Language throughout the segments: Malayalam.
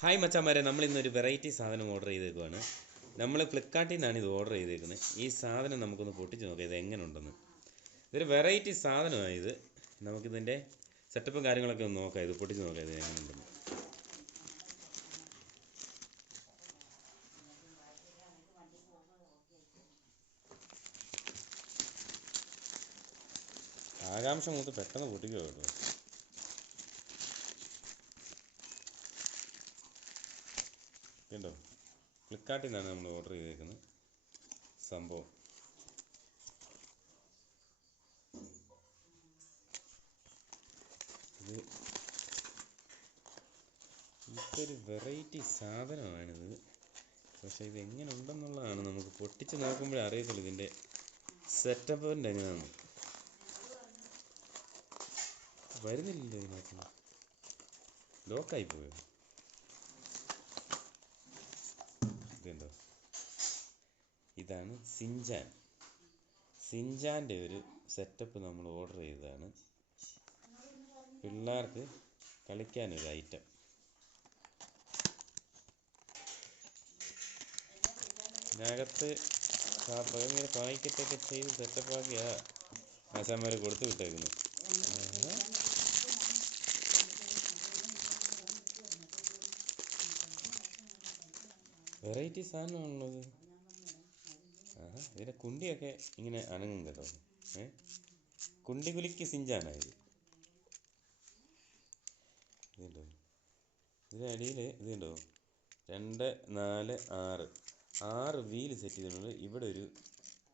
ഹായ് മച്ചാമാരെ, നമ്മൾ ഇന്നൊരു വെറൈറ്റി സാധനം ഓർഡർ ചെയ്തേക്കുവാണ്. നമ്മൾ ഫ്ലിപ്കാർട്ടിൽ നിന്നാണ് ഇത് ഓർഡർ ചെയ്തേക്കുന്നത്. ഈ സാധനം നമുക്കൊന്ന് പൊട്ടിച്ച് നോക്കാം ഇത് എങ്ങനെ ഉണ്ടെന്ന്. ഇതൊരു വെറൈറ്റി സാധനമാണ് ഇത്. നമുക്കിതിൻ്റെ സെറ്റപ്പും കാര്യങ്ങളൊക്കെ ഒന്ന് നോക്കാം. ഇത് പൊട്ടിച്ച് നോക്കാം ഇത് എങ്ങനെ ഉണ്ടെന്ന്. ആകാംക്ഷ മൂത്ത് പെട്ടെന്ന് പൊട്ടിക്കുക കേട്ടോ. കണ്ടോ, ഫ്ലിപ്കാർട്ടിൽ നിന്നാണ് നമ്മൾ ഓർഡർ ചെയ്തേക്കുന്നത് സംഭവം. ഇതൊരു വെറൈറ്റി സാധനമാണിത്. പക്ഷേ ഇത് എങ്ങനെ ഉണ്ടെന്നുള്ളതാണ് നമുക്ക് പൊട്ടിച്ച് നോക്കുമ്പോഴേ അറിയത്തുള്ളൂ ഇതിൻ്റെ സെറ്റപ്പിൻ്റെ എങ്ങനെയാണ്. വരുന്നില്ലല്ലോ ഇതിനകത്ത്, ലോക്കായി പോയോ? ഇതുണ്ടോ, ഇതാണ് സിഞ്ചാൻ്റെ ഒരു സെറ്റപ്പ് നമ്മൾ ഓർഡർ ചെയ്തതാണ്. പിള്ളേർക്ക് കളിക്കാനൊരു ഐറ്റം. ഇതിനകത്ത് ഭയങ്കര പാക്കറ്റൊക്കെ ചെയ്ത് സെറ്റപ്പാക്കിയാണ് ആശാന്മാർ കൊടുത്തു വിട്ടേക്കുന്നത്. വെറൈറ്റി സാധനമാണുള്ളത്. ഇതിൻ്റെ കുണ്ടിയൊക്കെ ഇങ്ങനെ അനങ്ങും കേട്ടോ. കുണ്ടി കുലുക്കി സിഞ്ചാണ് ഇത്. ഇതുണ്ടോ, ഇതിനടിയിൽ ഇതുണ്ടോ 2, 4, 6 വീല് സെറ്റ് ചെയ്തിട്ടുണ്ട്. ഇവിടെ ഒരു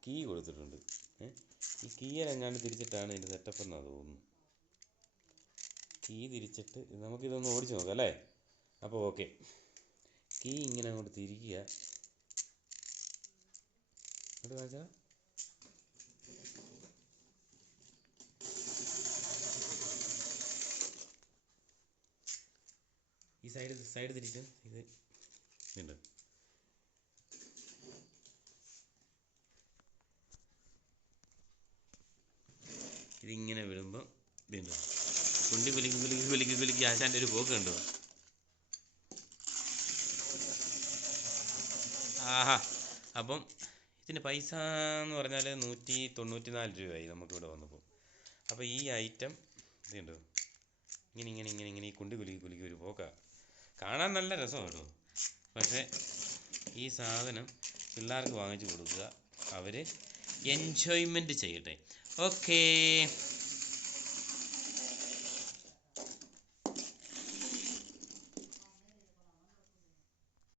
കീ കൊടുത്തിട്ടുണ്ട്. ഈ കീയിലെങ്ങാണ്ട് തിരിച്ചിട്ടാണ് ഇതിൻ്റെ സെറ്റപ്പ് എന്നാണ് തോന്നുന്നു. കീ തിരിച്ചിട്ട് നമുക്കിതൊന്ന് ഓടിച്ച് നോക്കാം അല്ലേ. അപ്പോൾ ഓക്കെ, കീ ഇങ്ങനെ അങ്ങോട്ട് തിരിക്കുക. അങ്ങോട്ട് കാണിച്ചാൽ ഈ സൈഡ് തിരിച്ച് ഇത് ഇതുണ്ട്. ഇതിങ്ങനെ വിടുമ്പോൾ ഇതുണ്ട്, കുണ്ടി കുലുക്കി ആശാൻ്റെ ഒരു പോക്ക് കണ്ടോ. ആഹാ, അപ്പം ഇതിന് പൈസ എന്ന് പറഞ്ഞാൽ 194 രൂപയായി നമുക്കിവിടെ വന്നപ്പോൾ. അപ്പോൾ ഈ ഐറ്റം ഇതുണ്ടോ, ഇങ്ങനെ ഈ കുണ്ടി കുലുക്കി ഒരു പോക്കാണ്. കാണാൻ നല്ല രസമാണ് കേട്ടോ. പക്ഷേ ഈ സാധനം പിള്ളേർക്ക് വാങ്ങിച്ചു കൊടുക്കുക, അവർ എൻജോയ്മെൻറ്റ് ചെയ്യട്ടെ. ഓക്കേ.